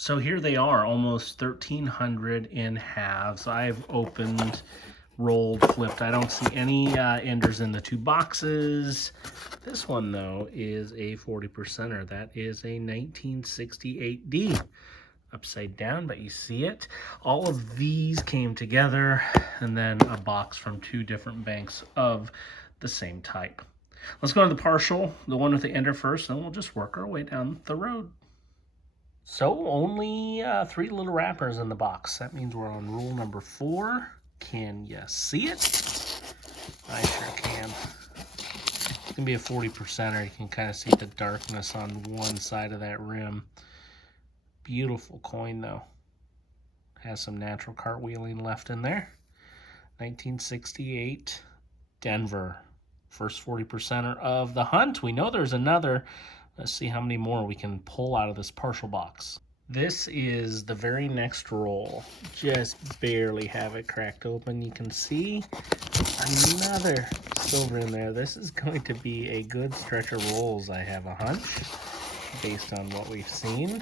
So here they are, almost 1,300 in halves. I've opened, rolled, flipped. I don't see any enders in the two boxes. This one, though, is a 40%er. That is a 1968D. Upside down, but you see it. All of these came together, and then a box from two different banks of the same type. Let's go to the partial, the one with the ender first, and then we'll just work our way down the road. So only 3 little wrappers in the box. That means we're on rule number 4. Can you see it? I sure can. It's gonna be a 40%er. You can kind of see the darkness on one side of that rim. Beautiful coin though. Has some natural cartwheeling left in there. 1968 Denver. First 40%er of the hunt. We know there's another. Let's see how many more we can pull out of this partial box. This is the very next roll. Just barely have it cracked open. You can see another silver in there. This is going to be a good stretch of rolls, I have a hunch, based on what we've seen.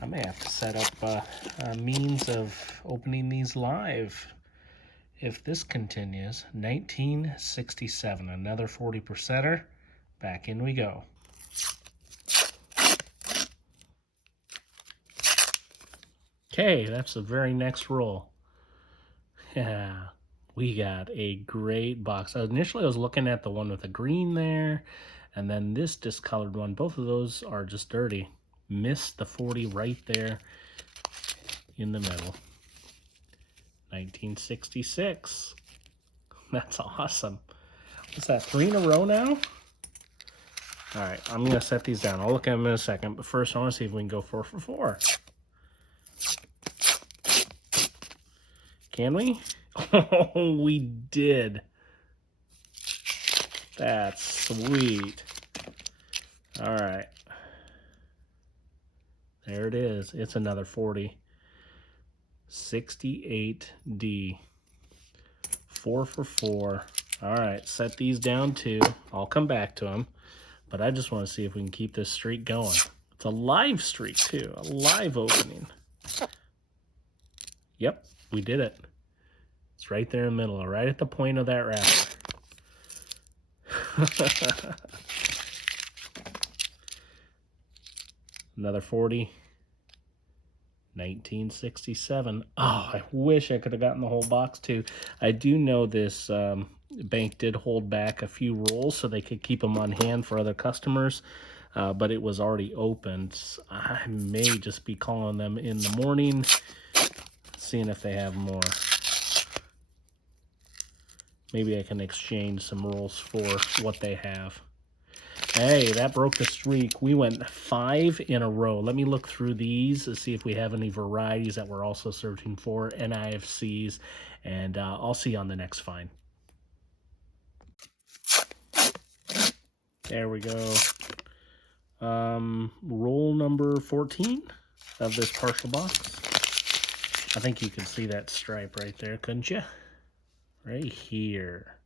I may have to set up a means of opening these live if this continues. 1967, another 40%er. Back in we go. Okay, that's the very next roll. Yeah, we got a great box. Initially, I was looking at the one with the green there, and then this discolored one. Both of those are just dirty. Missed the 40 right there in the middle. 1966. That's awesome. What's that, 3 in a row now? All right, I'm going to set these down. I'll look at them in a second, but first I want to see if we can go 4 for 4. Can we? Oh, we did. That's sweet. All right. There it is. It's another 40. 68D. 4 for 4. All right, set these down too. I'll come back to them, but I just want to see if we can keep this streak going. It's a live streak too, a live opening. Yep, we did it. It's right there in the middle, right at the point of that wrapper. Another 40. 1967. Oh, I wish I could have gotten the whole box too. I do know this bank did hold back a few rolls so they could keep them on hand for other customers, but it was already opened. I may just be calling them in the morning, seeing if they have more. Maybe I can exchange some rolls for what they have. Hey, that broke the streak. We went 5 in a row. Let me look through these to see if we have any varieties that we're also searching for, NIFCs, and I'll see you on the next find. There we go. Roll number 14 of this partial box. I think you can see that stripe right there, couldn't you? Right here.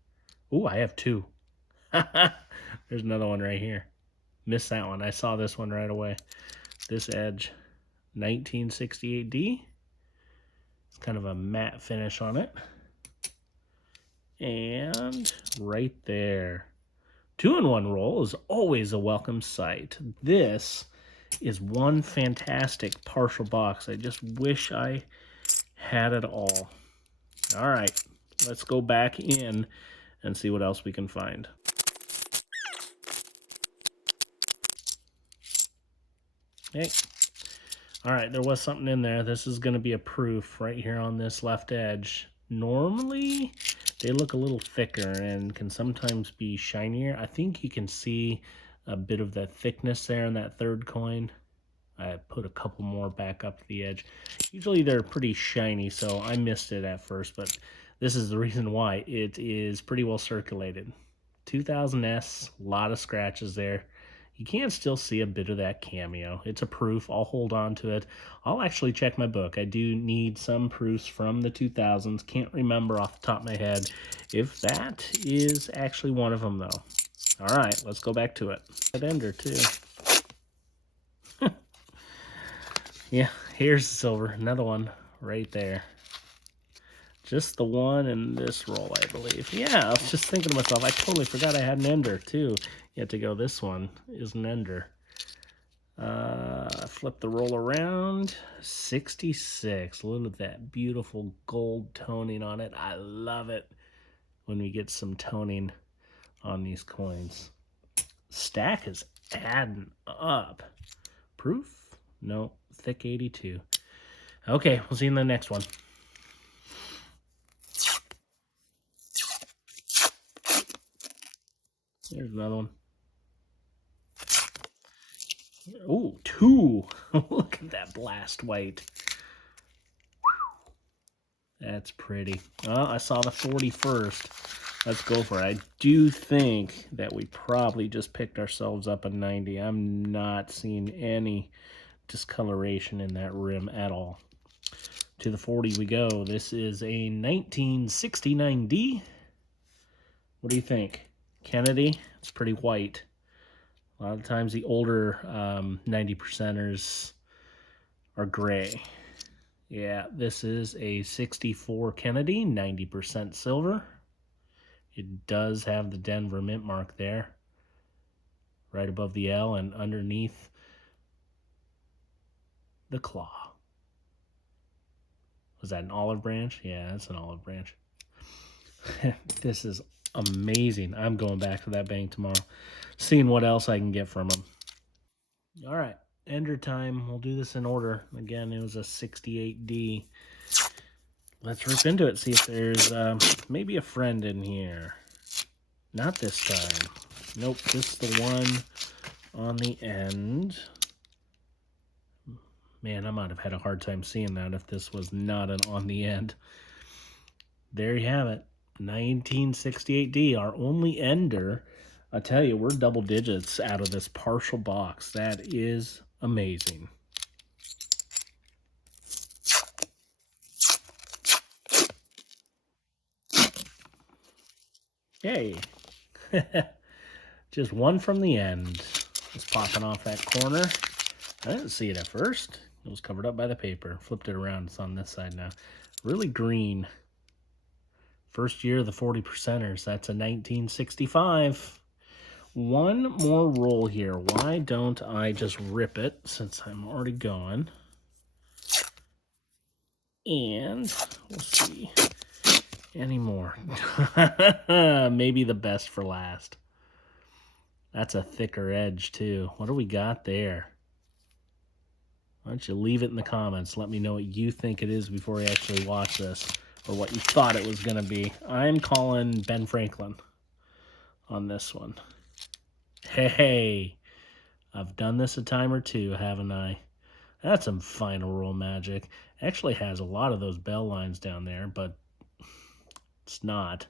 Ooh, I have 2. There's another one right here. Missed that one. I saw this one right away. This edge, 1968D. It's kind of a matte finish on it. And right there. 2-in-1 roll is always a welcome sight. This is one fantastic partial box. I just wish I had it all. All right, let's go back in and see what else we can find. Hey, all right, there was something in there. This is going to be a proof right here on this left edge. Normally, they look a little thicker and can sometimes be shinier. I think you can see a bit of that thickness there in that third coin. I put a couple more back up the edge. Usually they're pretty shiny, so I missed it at first, but this is the reason why. It is pretty well circulated. 2000S, a lot of scratches there. You can still see a bit of that cameo. It's a proof. I'll hold on to it. I'll actually check my book. I do need some proofs from the 2000s. Can't remember off the top of my head if that is actually one of them, though. All right, let's go back to it. That ender, too. Yeah, Here's the silver, another one right there. Just the one in this roll, I believe. Yeah, I was just thinking to myself, I totally forgot I had an ender too. You have to go, this one is an ender. Flip the roll around. 66. Look at that beautiful gold toning on it. I love it when we get some toning on these coins. Stack is adding up. Proof? No. Thick 82. Okay, we'll see you in the next one. There's another one. Ooh, 2. Look at that blast white. That's pretty. Oh, I saw the 41st. Let's go for it. I do think that we probably just picked ourselves up a 90. I'm not seeing any discoloration in that rim at all. To the 40 we go. This is a 1969D. What do you think? Kennedy? It's pretty white. A lot of times the older 90%ers are gray. Yeah, this is a 64 Kennedy, 90% silver. It does have the Denver mint mark there, right above the L and underneath the claw. Was that an olive branch? Yeah, that's an olive branch. This is amazing. I'm going back to that bank tomorrow, seeing what else I can get from them. All right, ender time. We'll do this in order. Again, it was a 68D. Let's rip into it, see if there's maybe a friend in here. Not this time. Nope, just the one on the end. Man, I might have had a hard time seeing that if this was not an on the end. There you have it. 1968D, our only ender. I tell you, we're double digits out of this partial box. That is amazing. Yay. Just one from the end. Just popping off that corner. I didn't see it at first. It was covered up by the paper. Flipped it around. It's on this side now. Really green. First year of the 40%ers. That's a 1965. One more roll here. Why don't I just rip it since I'm already going? And we'll see. Any more? Maybe the best for last. That's a thicker edge too. What do we got there? Why don't you leave it in the comments? Let me know what you think it is before you actually watch this, or what you thought it was going to be. I'm calling Ben Franklin on this one. Hey, I've done this a time or two, haven't I? That's some final roll magic. Actually has a lot of those bell lines down there, but it's not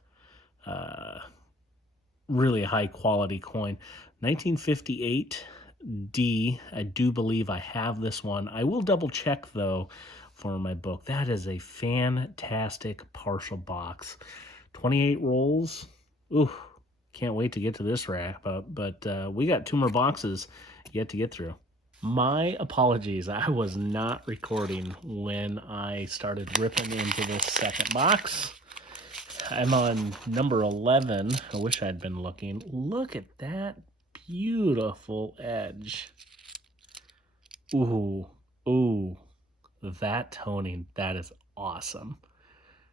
really a high quality coin. 1958 D. I do believe I have this one. I will double check though for my book. That is a fantastic partial box. 28 rolls. Ooh, can't wait to get to this wrap up. But we got 2 more boxes yet to get through. My apologies. I was not recording when I started ripping into this second box. I'm on number 11. I wish I'd been looking. Look at that beautiful edge. Ooh, ooh, that toning, that is awesome.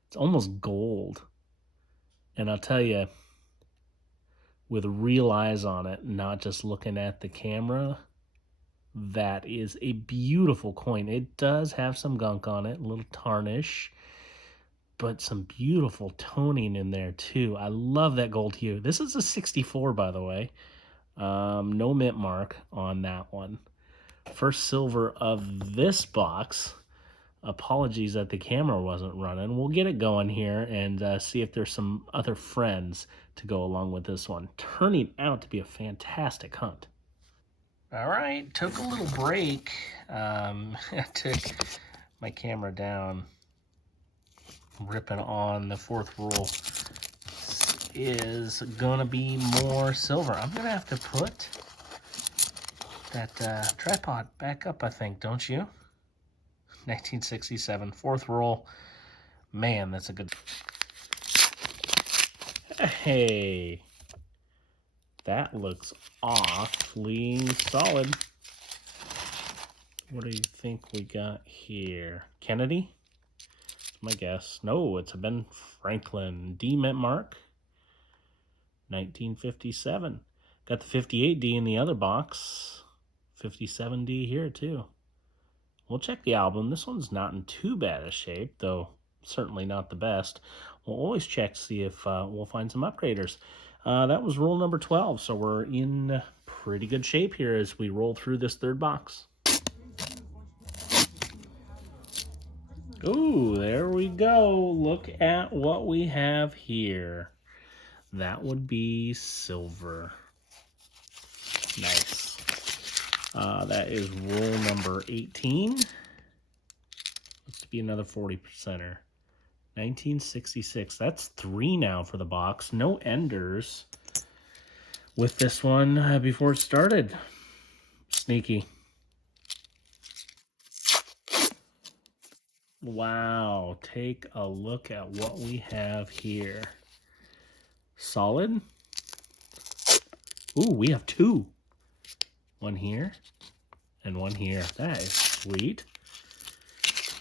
It's almost gold. And I'll tell you, with real eyes on it, not just looking at the camera, that is a beautiful coin. It does have some gunk on it, a little tarnish, but some beautiful toning in there too. I love that gold hue. This is a 64, by the way. No mint mark on that one. First silver of this box. Apologies that the camera wasn't running. We'll get it going here and see if there's some other friends to go along with this one. Turning out to be a fantastic hunt. All right, took a little break. I took my camera down, ripping on the 4th roll. Is gonna be more silver. I'm gonna have to put that tripod back up, I think, don't you? 1967, fourth roll. Man, that's a good... Hey, that looks awfully solid. What do you think we got here? Kennedy? My guess. No, it's a Ben Franklin. D mint mark. 1957. Got the 58D in the other box. 57D here too. We'll check the album. This one's not in too bad a shape, though certainly not the best. We'll always check to see if we'll find some upgraders. That was roll number 12, so we're in pretty good shape here as we roll through this third box. Ooh, there we go. Look at what we have here. That would be silver. Nice. That is roll number 18. Looks to be another 40%er. 1966. That's 3 now for the box. No enders with this one before it started. Sneaky. Wow. Take a look at what we have here. Solid. Ooh, we have 2. One here and one here. That is sweet.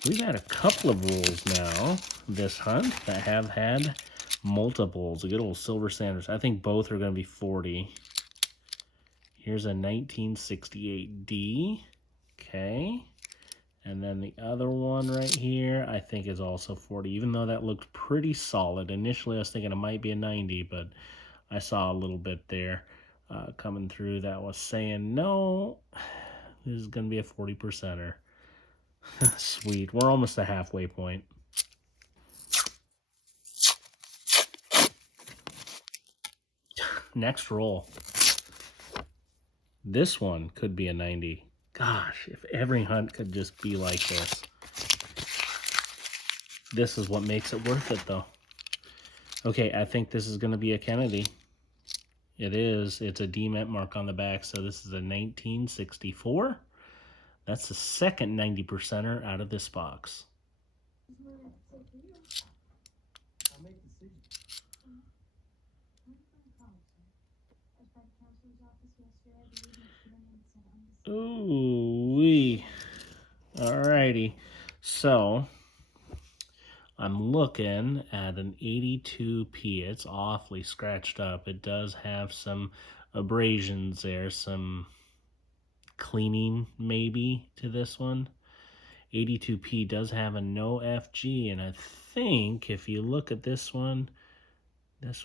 We've had a couple of rolls now this hunt that have had multiples. A good old Silver Sanders. I think both are going to be 40. Here's a 1968D. Okay. And then the other one right here, I think is also 40, even though that looked pretty solid. Initially, I was thinking it might be a 90, but I saw a little bit there coming through that was saying, no, this is going to be a 40%er. Sweet. We're almost a halfway point. Next roll. This one could be a 90. Gosh, if every hunt could just be like this. This is what makes it worth it, though. Okay, I think this is going to be a Kennedy. It is. It's a D mint mark on the back, so this is a 1964. That's the second 90%er out of this box. Ooh-wee. Alrighty. So, I'm looking at an 82P. It's awfully scratched up. It does have some abrasions there, some cleaning maybe to this one. 82P does have a no FG, and I think if you look at this one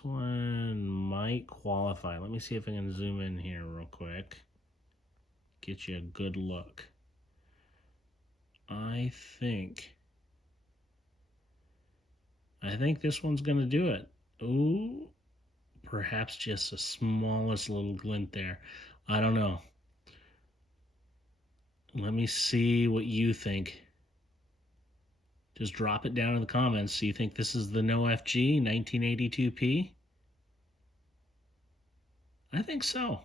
might qualify. Let me see if I can zoom in here real quick. Get you a good look. I think this one's going to do it. Ooh, perhaps just the smallest little glint there. I don't know. Let me see what you think. Just drop it down in the comments. So you think this is the no FG 1982P? I think so.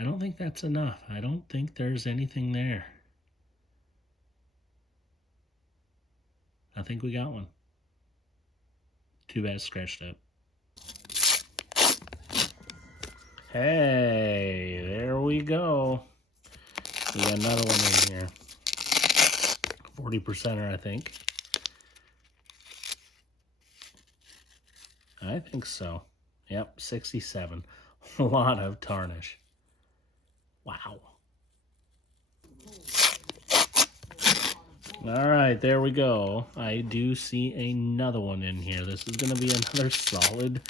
I don't think that's enough. I don't think there's anything there. I think we got one. Too bad it's scratched up. Hey, there we go. We got another one in here. 40%er, I think. I think so. Yep, 67. A lot of tarnish. Wow. All right, there we go. I do see another one in here. This is going to be another solid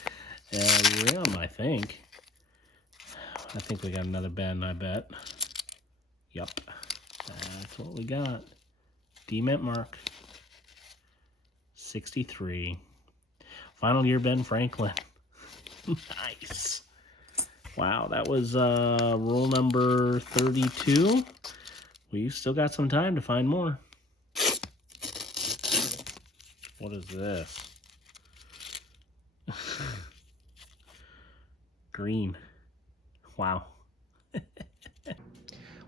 rim, I think. I think we got another Ben, I bet. Yup. That's what we got. D-mint mark. 63. Final year Ben Franklin. Nice. Wow, that was roll number 32. We've still got some time to find more. What is this? Green. Wow.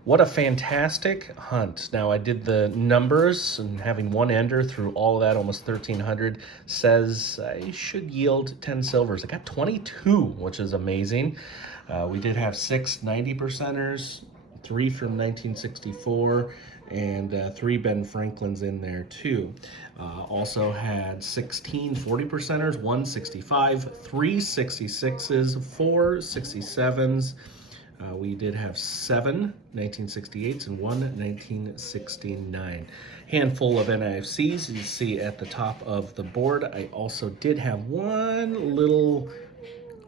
What a fantastic hunt. Now, I did the numbers, and having one ender through all of that, almost 1,300, says I should yield 10 silvers. I got 22, which is amazing. We did have 6 90%ers, 3 from 1964, and 3 Ben Franklins in there too. Also had 16 40%ers, 1 65, 3 66s, 4 67s. We did have 7 1968s and 1 1969. Handful of NIFCs you see at the top of the board. I also did have one little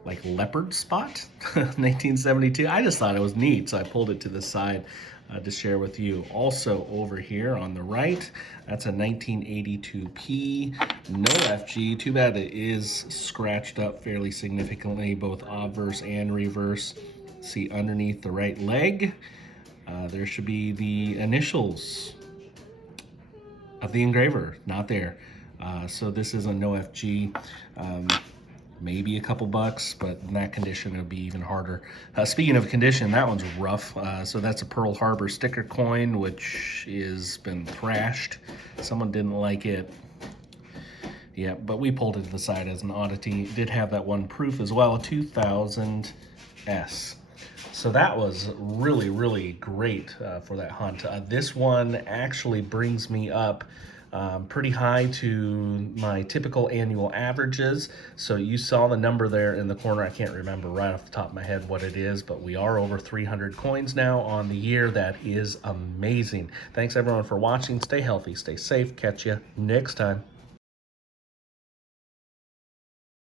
like leopard spot, 1972. I just thought it was neat, so I pulled it to the side to share with you. Also over here on the right, that's a 1982P, no FG. Too bad it is scratched up fairly significantly, both obverse and reverse. See underneath the right leg, there should be the initials of the engraver, not there. So this is a no FG. Maybe a couple bucks, but in that condition it'll be even harder. Speaking of condition, that one's rough. So that's a Pearl Harbor sticker coin, which has been thrashed. Someone didn't like it. Yeah, but we pulled it to the side as an oddity. It did have that one proof as well, 2000S. So that was really, really great for that hunt. This one actually brings me up pretty high to my typical annual averages. So you saw the number there in the corner. I can't remember right off the top of my head what it is, but we are over 300 coins now on the year. That is amazing. Thanks everyone for watching. Stay healthy, stay safe. Catch you next time.